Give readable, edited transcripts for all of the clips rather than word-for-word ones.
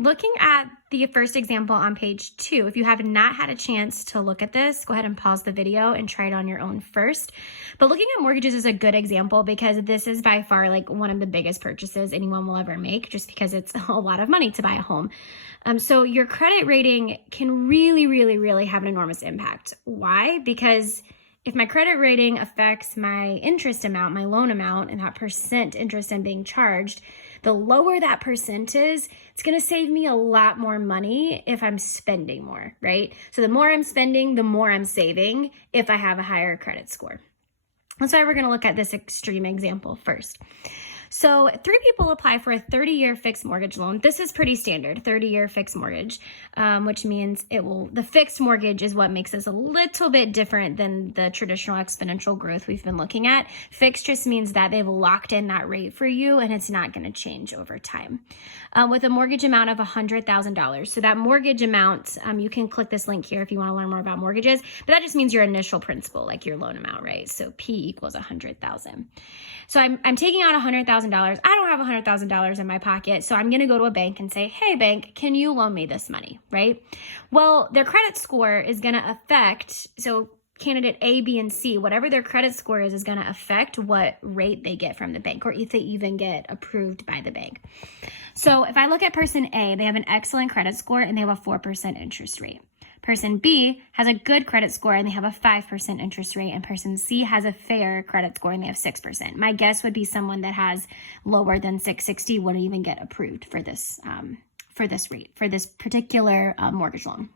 looking at the first example on page 2, if you have not had a chance to look at this, go ahead and pause the video and try it on your own first. But looking at mortgages is a good example because this is by far like one of the biggest purchases anyone will ever make, just because it's a lot of money to buy a home. So your credit rating can really have an enormous impact. Why? Because if my credit rating affects my interest amount, my loan amount, and that percent interest I'm being charged, the lower that percent is, it's going to save me a lot more money if I'm spending more, right? So the more I'm spending, the more I'm saving if I have a higher credit score. That's why we're going to look at this extreme example first. So 3 people apply for a 30-year fixed mortgage loan. This is pretty standard, 30-year fixed mortgage, which means the fixed mortgage is what makes this a little bit different than the traditional exponential growth we've been looking at. Fixed just means that they've locked in that rate for you and it's not going to change over time. With a mortgage amount of $100,000. So that mortgage amount, you can click this link here if you want to learn more about mortgages, but that just means your initial principal, like your loan amount, right? So P equals 100,000. So I'm taking out $100,000. I don't have $100,000 in my pocket, so I'm going to go to a bank and say, hey, bank, can you loan me this money, right? Well, their credit score is going to affect, so candidate A, B, and C, whatever their credit score is going to affect what rate they get from the bank, or if they even get approved by the bank. So if I look at person A, they have an excellent credit score and they have a 4% interest rate. Person B has a good credit score and they have a 5% interest rate, and person C has a fair credit score and they have 6%. My guess would be someone that has lower than 660 wouldn't even get approved for this rate, for this particular mortgage loan.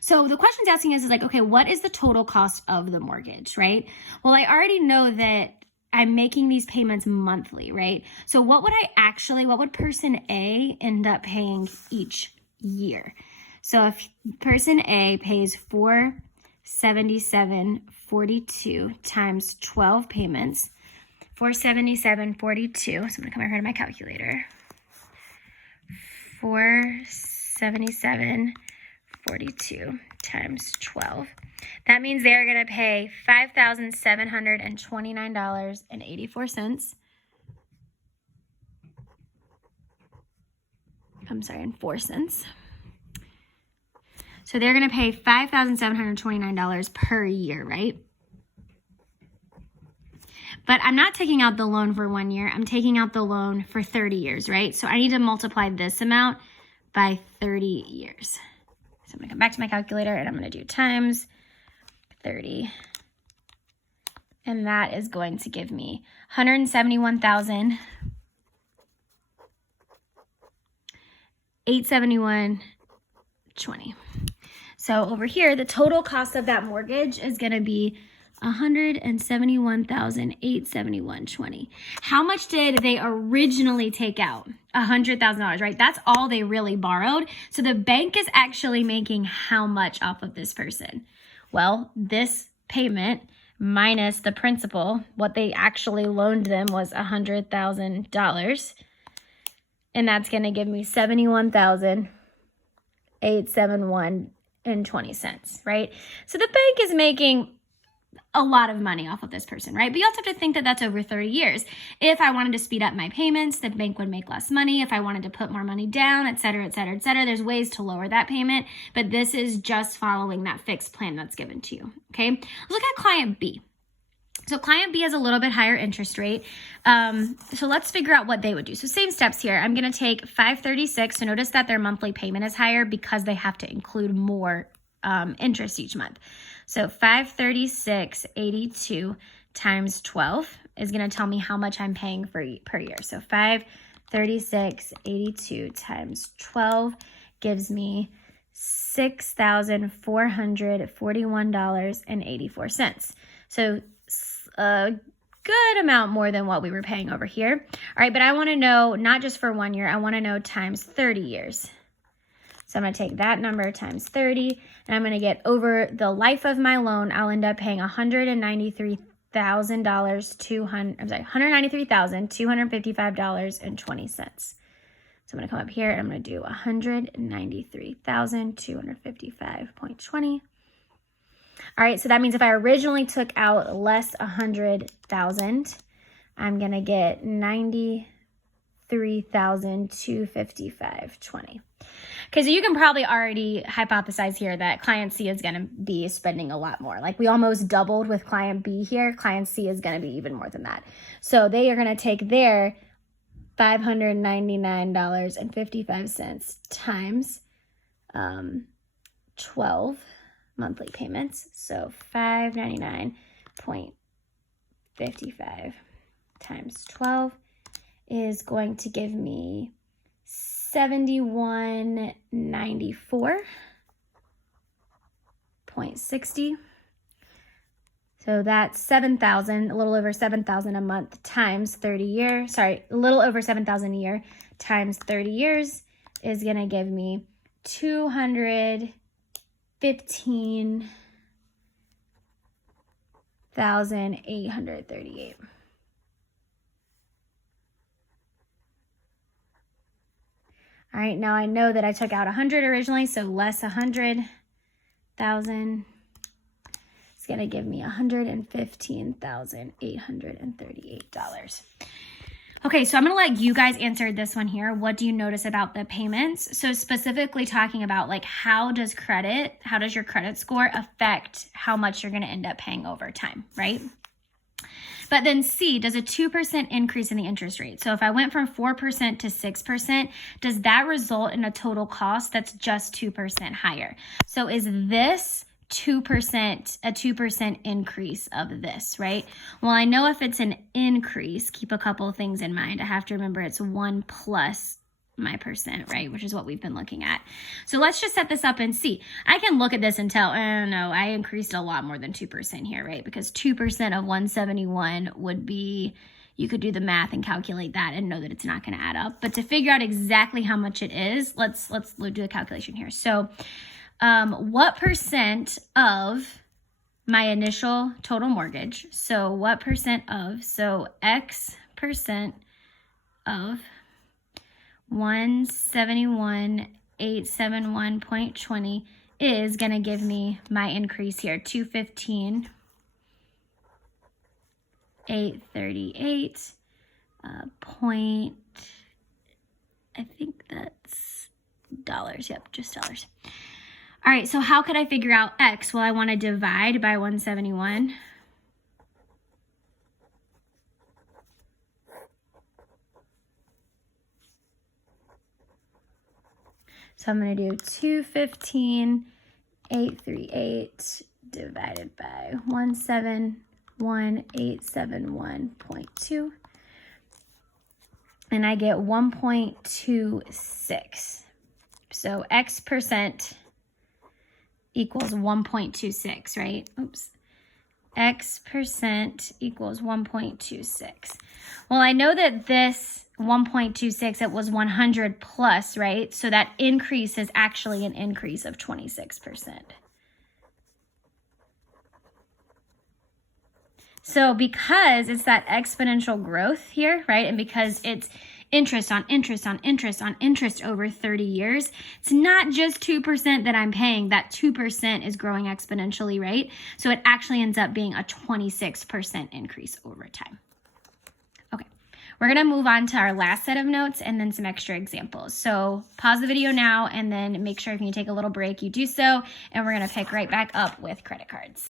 So the question's asking us is like, okay, what is the total cost of the mortgage, right? Well, I already know that I'm making these payments monthly, right? So what would person A end up paying each year? So if person A pays $477.42 times 12 payments, $477.42, so I'm gonna come over here to my calculator. $477.42 times 12. That means they're gonna pay $5,729.84. I'm sorry, and 4 cents. So they're going to pay $5,729 per year, right? But I'm not taking out the loan for 1 year. I'm taking out the loan for 30 years, right? So I need to multiply this amount by 30 years. So I'm going to come back to my calculator and I'm going to do times 30. And that is going to give me $171,871.20. So over here, the total cost of that mortgage is going to be $171,871.20. How much did they originally take out? $100,000, right? That's all they really borrowed. So the bank is actually making how much off of this person? Well, this payment minus the principal, what they actually loaned them was $100,000. And that's going to give me $71,871.20, right? So the bank is making a lot of money off of this person, right? But you also have to think that that's over 30 years. If I wanted to speed up my payments, the bank would make less money. If I wanted to put more money down, et cetera, et cetera, et cetera, there's ways to lower that payment, but this is just following that fixed plan that's given to you, okay? Let's look at client B. So client B has a little bit higher interest rate. So let's figure out what they would do. So same steps here. I'm going to take 536. So notice that their monthly payment is higher because they have to include more interest each month. So 536.82 times 12 is going to tell me how much I'm paying per year. So 536.82 times 12 gives me $6,441.84. So a good amount more than what we were paying over here. All right, but I want to know not just for 1 year, I want to know times 30 years. So I'm going to take that number times 30, and I'm going to get over the life of my loan, I'll end up paying $193,255.20. So I'm going to come up here and I'm going to do $193,255.20. All right, so that means if I originally took out less $100,000, I'm going to get $93,000 $3,255.20. Okay, so you can probably already hypothesize here that client C is going to be spending a lot more. Like we almost doubled with client B here. Client C is going to be even more than that. So they are going to take their $599.55 times 12 monthly payments. So $599.55 times 12 is going to give me $7194.60. So that's $7,000, a little over $7,000 a month times 30 years. Sorry, a little over $7,000 a year times 30 years is going to give me $215,838. All right, now I know that I took out 100 originally, so less 100,000 is going to give me $115,838. Okay, so I'm going to let you guys answer this one here. What do you notice about the payments? So specifically talking about like how does your credit score affect how much you're going to end up paying over time, right? But then C, does a 2% increase in the interest rate? So if I went from 4% to 6%, does that result in a total cost that's just 2% higher? So is this 2%, a 2% increase of this, right? Well, I know if it's an increase, keep a couple of things in mind. I have to remember it's 1 plus my percent, right? Which is what we've been looking at. So let's just set this up and see. I can look at this and tell, oh no, I increased a lot more than 2% here, right? Because 2% of 171 would be, you could do the math and calculate that and know that it's not going to add up. But to figure out exactly how much it is, let's do a calculation here. So what percent of my initial total mortgage, so what percent of, so X percent of 171,871.20 is going to give me my increase here, 215,838 point, I think that's dollars. Yep, just dollars. All right, so how could I figure out X? Well, I want to divide by 171. So I'm going to do 215,838 divided by 171,871.2. And I get 1.26. So X percent equals 1.26, right? Oops. X percent equals 1.26. Well, I know that this 1.26, it was 100 plus, right? So that increase is actually an increase of 26%. So because it's that exponential growth here, right? And because it's interest on interest on interest on interest over 30 years, it's not just 2% that I'm paying. That 2% is growing exponentially, right? So it actually ends up being a 26% increase over time. Okay, we're gonna move on to our last set of notes and then some extra examples. So pause the video now and then make sure if you take a little break, you do so, and we're gonna pick right back up with credit cards.